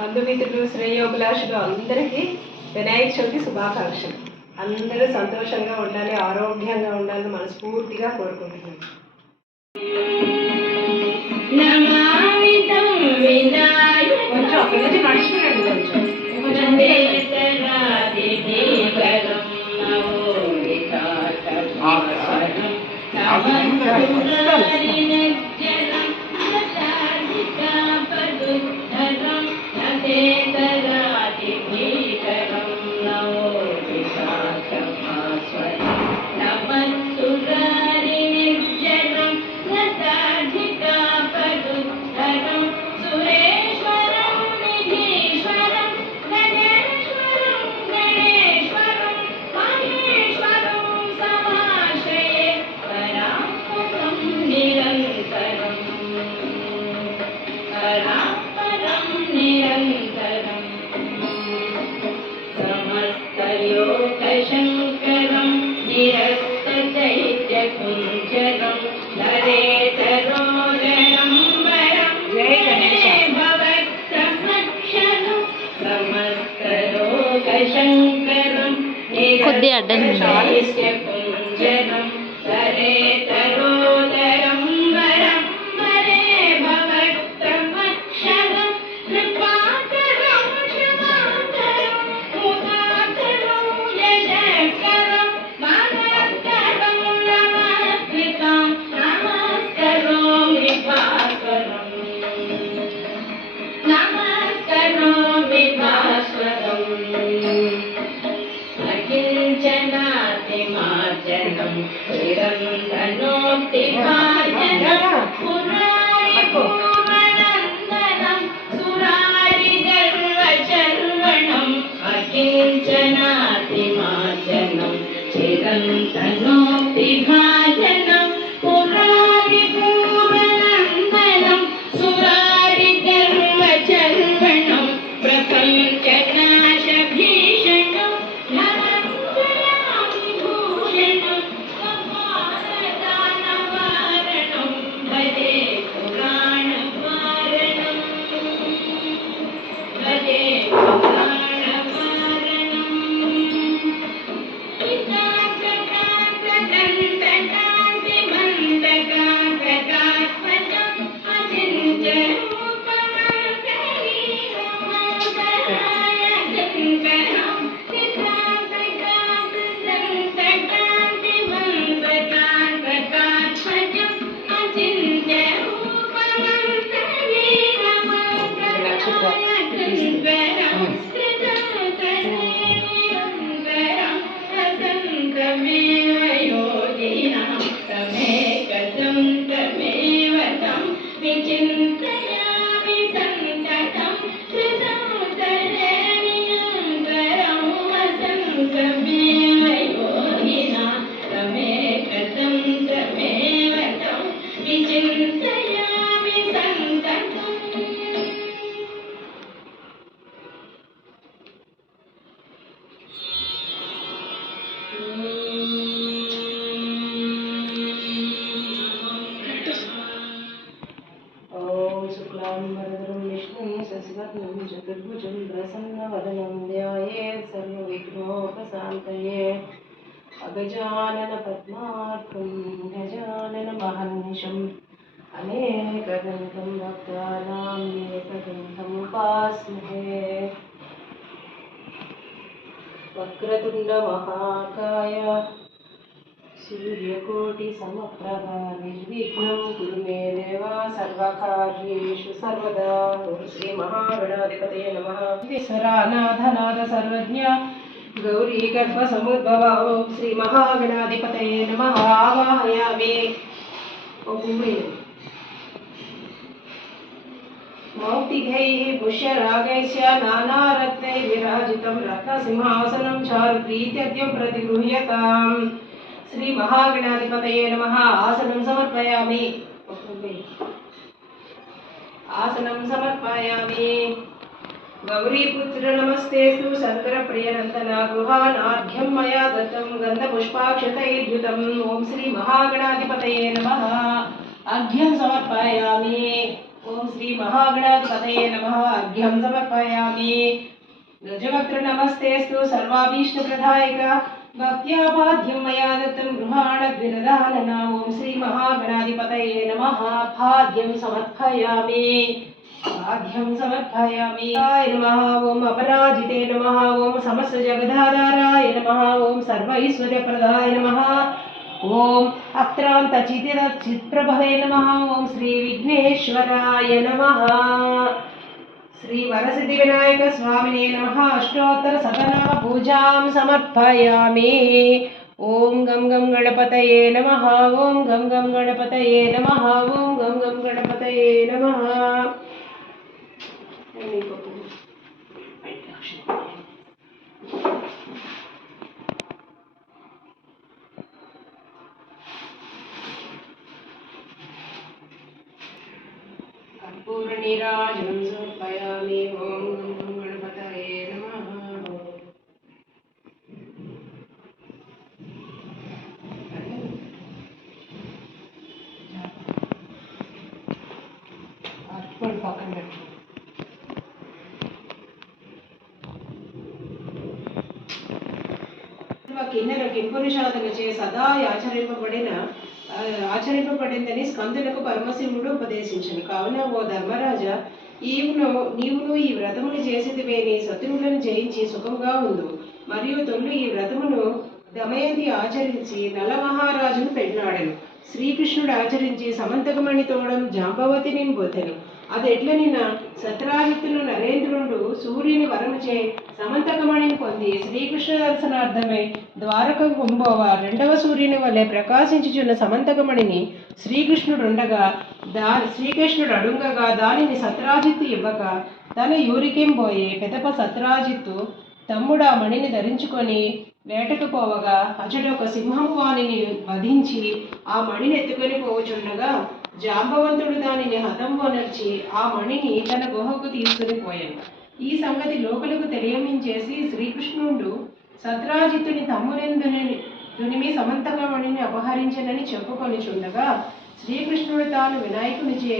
బంధుమిత్రులు శ్రేయోభిలాషులు అందరికీ వినాయక చవితి శుభాకాంక్షలు. అందరూ సంతోషంగా ఉండాలి, ఆరోగ్యంగా ఉండాలని మనస్ఫూర్తిగా కోరుకుంటున్నాను. కొంచెం అక్కడి నుంచి నడుచుకురండి. शंकरं निरस्तदैत्यकुञ्जरं नरेतरोदरं वरं भवत्समक्षरं समस्तलोकशङ्करं निरस्तदैत्यकुञ्जरं नरेतरोदरं वरं वरे भवत्समक्षरं कृपाकरं क्षमाकरं मुदाकरं यशस्करं मानस्करं नमस्कृतं नमस्करोमि भास्वरं नमस्करोमि भास्वरम् अकिञ्चनातिमार्जनं चिरन्तनोक्तिभाजनं पुरारिपूर्वनन्दनं सुरारिगर्वचर्वणम् अकिञ्चनातिमार्जनं चिरन्तनोक्तिभाजनं पुरारिपूर्वनन्दनं सुरारिगर्वचर्वणं प्रपञ्चनाशभीषणं धनञ्जयामिभूषणं कपालदानवारणं भजे पुराणवारणं भजे पुराणवारणम् इतान्तकान्तकान्तिमन्तकान्तकात्मजम् अचिन्त्यरूपमन्तरीरमन्तरायशङ्करं इतान्तकान्तकान्तिमन्तकान्तकात्मजम् अचिन्त्यरूपमन्तरीरमन्तरायशङ्करं कृतन्तरेनिरन्तरं वसन्तमेव योगिनां तमेकं तमेव तं विचिन्तयामि सन्ततं कृतन्तरेनिरन्तरं वसन्तमेव योगिनां तमेकं तमेव तं विचिन्तयामि सन्ततम् ఓం శుక్లాంబరధరం విష్ణుం శశివర్ణం చతుర్భుజం ప్రసన్నవదనం ధ్యాయేత్ సర్వవిఘ్నోపశాంతయే అగజానన పద్మార్కం గజానన మహర్నిశం అనేకదంతం భక్తానాం ఏకదంతం ఉపాస్మహే వక్రతుండ మహాకాయ सूर्यकोटि समप्रभा निर्विघ्नं कुरु मे देव सर्वकार्येषु सर्वदा. श्री महागणाधिपतये नमः. विश्वनाथनाथ सर्वज्ञ गौरी गर्भ समुद्भव. ओं श्री महागणाधिपतये नमः. आवाहयामि. मौक्तिकैः पुष्यरागैश्च नानारत्नैः विराजितं रत्नसिंहासनं चारुप्रीत्यद्य प्रतिगृह्यताम्. श्री महागणाधिपतये नमः. आसनं समर्पयामि. आसनं समर्पयामि. गौरीपुत्र नमस्तेस्तु शङ्करप्रियनन्दना गृहाणार्घ्यं मया दत्तं गन्धपुष्पाक्षतैर्युतम्. ओं श्री महागणाधिपतये नमः. अर्घ्यं समर्पयामि. ఓం శ్రీ మహాగణాధిపతయే నమః. అర్ఘ్యం సమర్పయామి. గజవక్త్ర నమస్తేస్తు సర్వాభీష్టప్రదాయక భక్త్యాపాద్యం మయా దత్తం గృహాణద్విరదానన. ఓం శ్రీ మహాగణాధిపతయే నమః. భాగ్యం సమర్పయామి. భాగ్యం సమర్పయామి. నమః. ఓం అపరాజితే నమః. ఓం సమస్త జగదాధారాయ నమః. ఓం సర్వైశ్వర్యప్రదాయ నమః. ఓం అత్రాంత చిత్రభవే నమః. ఓం శ్రీ విఘ్నేశ్వరాయ నమః. శ్రీ వరసిద్ధి వినాయక స్వామినే నమః. అష్టోత్తర శతనామ పూజాం సమర్పయామి. ఓం గం గం గణపతయే నమః. ఓం గం గం గణపతయే నమః. ఓం గం గం గణపతయే నమః. కర్పూర నీరాజనం సమర్పయామి. ఓం గం గం గణపతయే నమః. అర్పణ పక్కన పెట్టు. కిన్నెర కింపురుషాదులచే సదా ఆచరింపబడిందని స్కందులకు పరమశివుడు ఉపదేశించను. కావున ఓ ధర్మరాజా, నీవును ఈ వ్రతమును చేసేదివే నీ శత్రువులను జయించి సుఖంగా ఉండు. మరియు తొల్లు ఈ వ్రతమును దమయంతి ఆచరించి నలమహారాజును పెళ్ళాడెను. శ్రీకృష్ణుడు ఆచరించి సమంతకమణి తోడం జాంబవతిని బొతెను. అదెట్లనిన సత్రాజిత్తును నరేంద్రుడు సూర్యుని వరముచే సమంతకమణిని పొంది శ్రీకృష్ణ దర్శనార్థమై ద్వారక కుంభోవ రెండవ సూర్యుని వలె ప్రకాశించుచున్న సమంతకమణిని శ్రీకృష్ణుడు అడుంగగా దానిని సత్రాజిత్తు ఇవ్వక తన యూరికేం పోయే పెదప సత్రాజిత్తు తమ్ముడు ఆ మణిని ధరించుకొని వేటకు పోవగా అచట ఒక సింహం వానిని వధించి ఆ మణిని ఎత్తుకొని పోవచుండగా జాంబవంతుడు దానిని హతంబొనర్చి ఆ మణిని తన గుహకు తీసుకుని పోయాను. ఈ సంగతి లోకులకు తెలియమించేసి శ్రీకృష్ణుడు సత్రాజిత్తుని తమ్మునెందునిమి సమంతకమణిని అపహరించనని చెప్పుకొని చుండగా శ్రీకృష్ణుడు తాను వినాయకునిచే